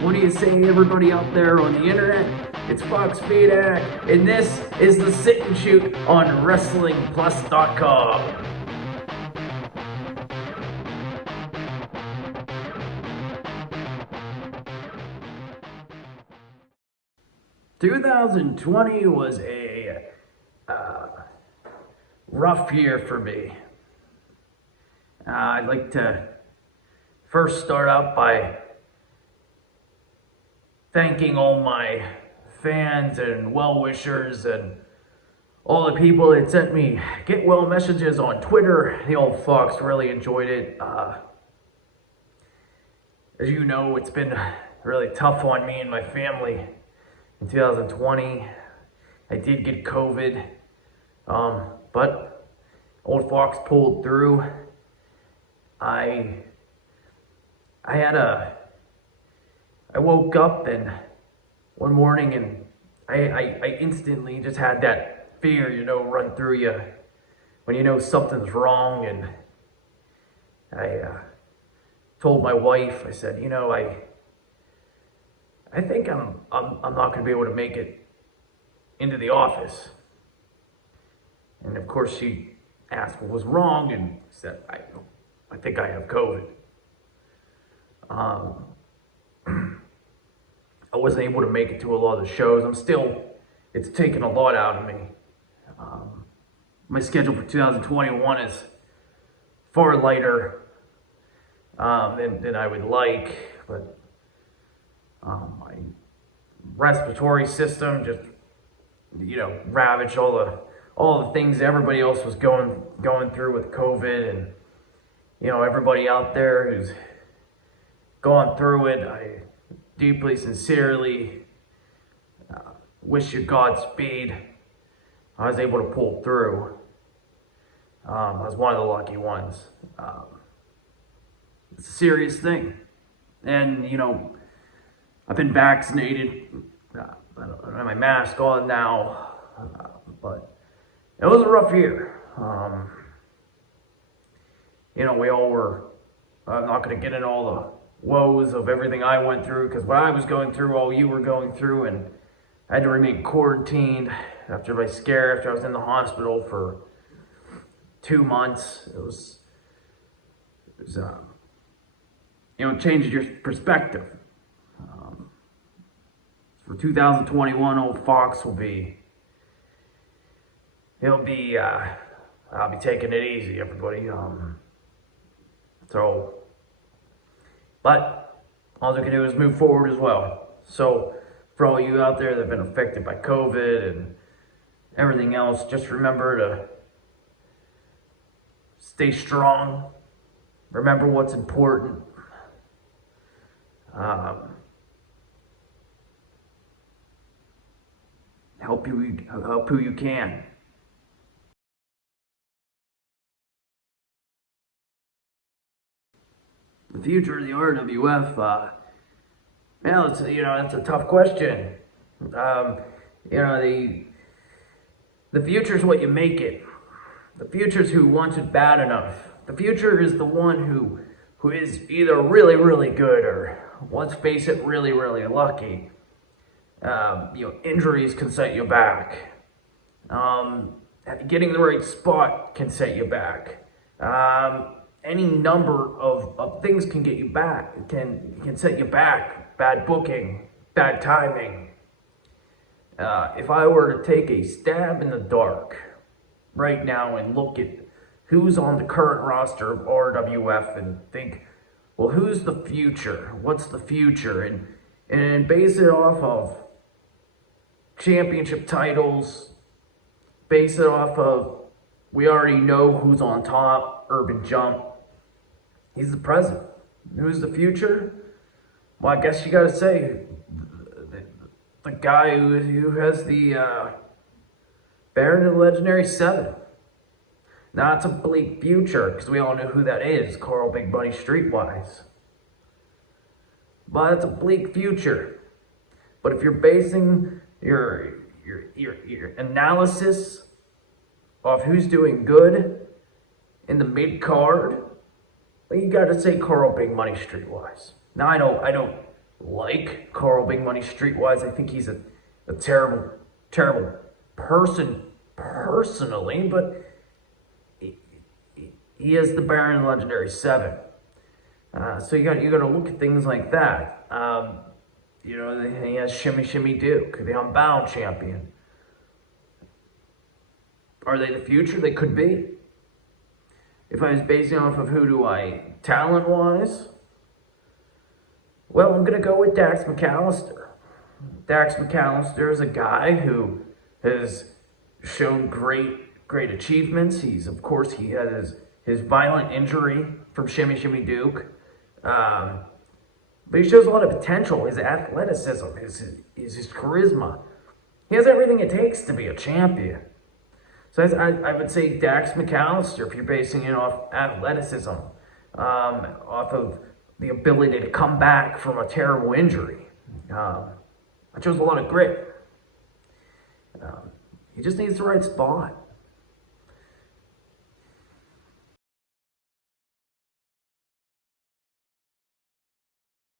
What do you say, everybody out there on the internet? It's Fox Fedak, and this is the Sit and Shoot on WrestlingPlus.com. "2020 was a rough year for me. I'd like to first start out by thanking all my fans and well-wishers and all the people that sent me get well messages on Twitter. The old Fox really enjoyed it. As you know, it's been really tough on me and my family in 2020. I did get COVID, but old Fox pulled through. I woke up and one morning and I instantly just had that fear, run through you when you know something's wrong. And I told my wife, I said, I think I'm not going to be able to make it into the office. And of course she asked what was wrong and said, I think I have COVID. I wasn't able to make it to a lot of the shows. It's taken a lot out of me. My schedule for 2021 is far lighter than I would like, but my respiratory system just, ravaged all the things everybody else was going through with COVID. And, everybody out there who's gone through it, I deeply, sincerely wish you Godspeed. I was able to pull through. I was one of the lucky ones. It's a serious thing. And, I've been vaccinated. I don't have my mask on now. But it was a rough year. We all were, I'm not going to get into all the woes of everything I went through, because what I was going through, all you were going through, and I had to remain quarantined after my scare, after I was in the hospital for 2 months. It was changes your perspective. For 2021, old Fox I'll be taking it easy, everybody. But all we can do is move forward as well. So for all you out there that have been affected by COVID and everything else, just remember to stay strong. Remember what's important. Help who you can. The future of the RWF, that's a tough question. The future is what you make it. The future is who wants it bad enough. The future is the one who is either really, really good or, let's face it, really, really lucky. Injuries can set you back. Getting the right spot can set you back. Any number of things can get you back, can set you back. Bad booking, bad timing. If I were to take a stab in the dark right now and look at who's on the current roster of RWF and think, well, who's the future? What's the future? And base it off of championship titles, base it off of, we already know who's on top, Urban Jump. He's the present. Who's the future? Well, I guess you gotta say, the guy who has the Baron of the Legendary 7. Now, it's a bleak future, because we all know who that is, Carl Big Buddy Streetwise. But it's a bleak future. But if you're basing your analysis of who's doing good in the mid-card, well, you got to say Carl Big Money Streetwise. Now, I don't like Carl Big Money Streetwise. I think he's a terrible, terrible person personally, but he is the Baron Legendary 7. So you got to look at things like that. You know, he has Shimmy Shimmy Duke, the Unbound champion. Are they the future? They could be. If I was basing off of who do I talent-wise, well, I'm going to go with Dax McAllister. Dax McAllister is a guy who has shown great achievements. Of course, he had his violent injury from Shimmy Shimmy Duke. But he shows a lot of potential. His athleticism, his charisma. He has everything it takes to be a champion. So I would say Dax McAllister, if you're basing it off athleticism, off of the ability to come back from a terrible injury. It shows a lot of grit. He just needs the right spot.